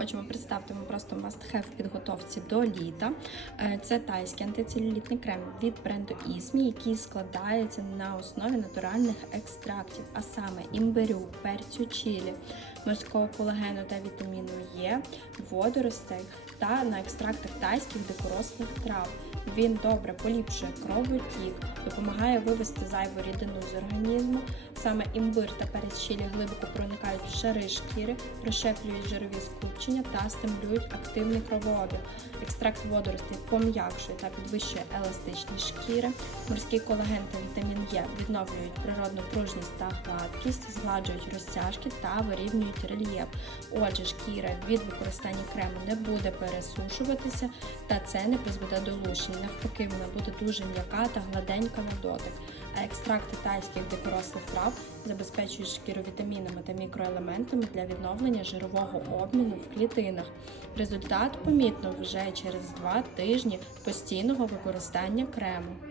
хочемо представити вам просто must-have в підготовці до літа. Е, Це тайський антицелюлітний крем від бренду Ісмі, який складається на основі натуральних екстрактів, а саме імбирю, перцю чилі, морського колагену та вітаміну Е, водоростей та на екстрактах тайських дикорослих трав. Він добре поліпшує кровотік, допомагає вивести зайву рідину з організму. Саме імбир та перець глибоко проникають в шари шкіри, розщеплюють жирові скупчення та стимулюють активний кровообіг. Екстракт водоростей пом'якшує та підвищує еластичність шкіри. Морський колаген та вітамін Е відновлюють природну пружність та гладкість, згладжують розтяжки та вирівнюють рельєф. Отже, шкіра від використання крему не буде пересушуватися, та це не призведе до лущень. Навпаки, вона буде дуже м'яка та гладенька на дотик. А екстракти тайських дикорослих трав забезпечують шкіру вітамінами та мікроелементами для відновлення жирового обміну в клітинах. Результат помітно вже через два тижні постійного використання крему.